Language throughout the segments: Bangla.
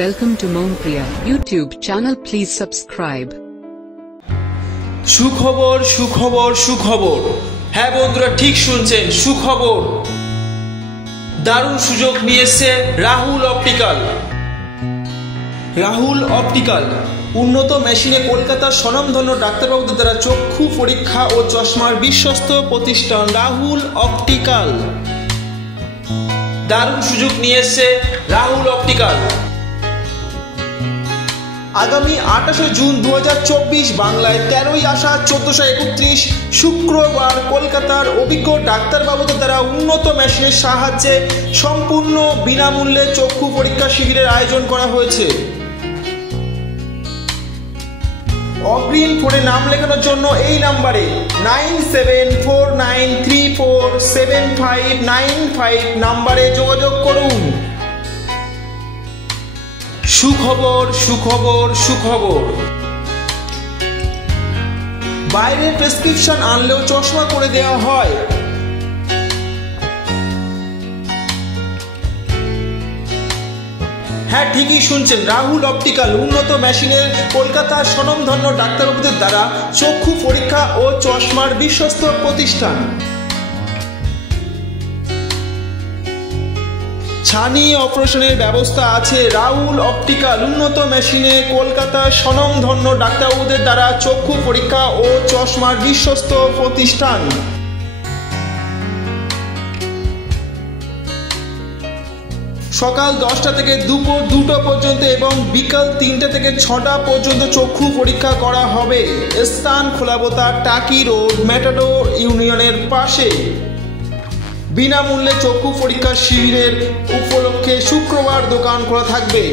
Welcome to Mompriya YouTube channel. Please subscribe. সুখবর সুখবর সুখবর। হ্যাঁ বন্ধুরা, ঠিক শুনছেন, সুখবর। দারুণ সুযোগ নিয়ে এসেছে রাহুল অপটিক্যাল। রাহুল অপটিক্যাল উন্নত মেশিনে কলকাতার স্বনামধন্য ডাক্তারবাবুদের দ্বারা চক্ষু পরীক্ষা ও চশমার বিশ্বস্ত প্রতিষ্ঠান রাহুল অপটিক্যাল। দারুণ সুযোগ নিয়ে এসেছে রাহুল অপটিক্যাল। আগামী 28 জুন 2024 বাংলায় 13ই আষাঢ় 1431 শুক্রবার কলকাতার অভিজ্ঞ ডাক্তারবাবুদের দ্বারা উন্নত মেশিনের সাহায্যে সম্পূর্ণ বিনামূল্যে চক্ষু পরীক্ষা শিবিরের আয়োজন করা হয়েছে। অগ্রিম ফোনে নাম লেখানোর জন্য এই নাম্বারে 9749347595 নাম্বারে যোগাযোগ করুন। সুখবর সুখবর সুখবর। বাইরের প্রেসক্রিপশন আনলেও চশমা করে দেওয়া হয়। হ্যাঁ, ঠিকই শুনছেন, রাহুল অপটিক্যাল উন্নত মেশিনের কলকাতার স্বনামধন্য ডাক্তারবাবুদের দ্বারা চক্ষু পরীক্ষা ও চশমার বিশ্বস্ত প্রতিষ্ঠান। ছানি অপারেশনের ব্যবস্থা আছে। রাহুল অপটিক্যাল উন্নত মেশিনে কলকাতার স্বনামধন্য ডাক্তারবাবুদের দ্বারা চক্ষু পরীক্ষা ও চশমার বিশ্বস্ত প্রতিষ্ঠান। সকাল 10টা থেকে দুপুর 2টা পর্যন্ত এবং বিকাল 3টে থেকে 6টা পর্যন্ত চক্ষু পরীক্ষা করা হবে। স্থান খোলাবোতা, টাকি রোড, ম্যাটাডোর ইউনিয়নের পাশে। বিনামূল্যে চক্ষু পরীক্ষা শিবিরের উপলক্ষে শুক্রবার দোকান খোলা থাকবে।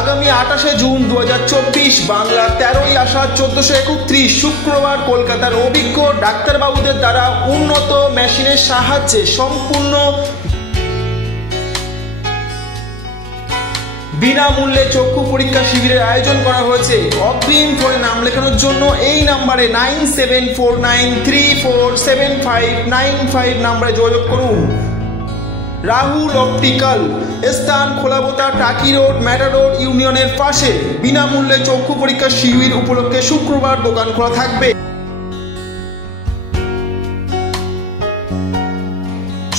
আগামী 28 জুন 2024 বাংলা 13ই আষাঢ় 1431 শুক্রবার কলকাতার অভিজ্ঞ ডাক্তারবাবুদের দ্বারা উন্নত মেশিনের সাহায্যে সম্পূর্ণ বিনামূল্যে চক্ষু পরীক্ষা শিবিরের আয়োজন করা হয়েছে। অগ্রিম ফোনে নাম লেখানোর জন্য এই নাম্বারে 9749347595 নাম্বারে যোগাযোগ করুন। রাহুল অপটিক্যাল, স্থান খোলাবোতা, টাকি রোড, ম্যাটাডোর ইউনিয়নের পাশে। বিনামূল্যে চক্ষু পরীক্ষা শিবির উপলক্ষে শুক্রবার দোকান খোলা থাকবে।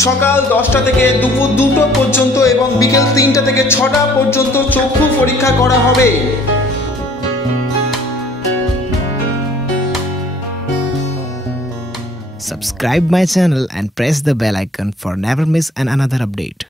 সকাল 10টা থেকে দুপুর 2টো পর্যন্ত এবং বিকেল 3টা থেকে 6টা পর্যন্ত চক্ষু পরীক্ষা করা হবে। Subscribe my channel and press the bell icon for never miss another update.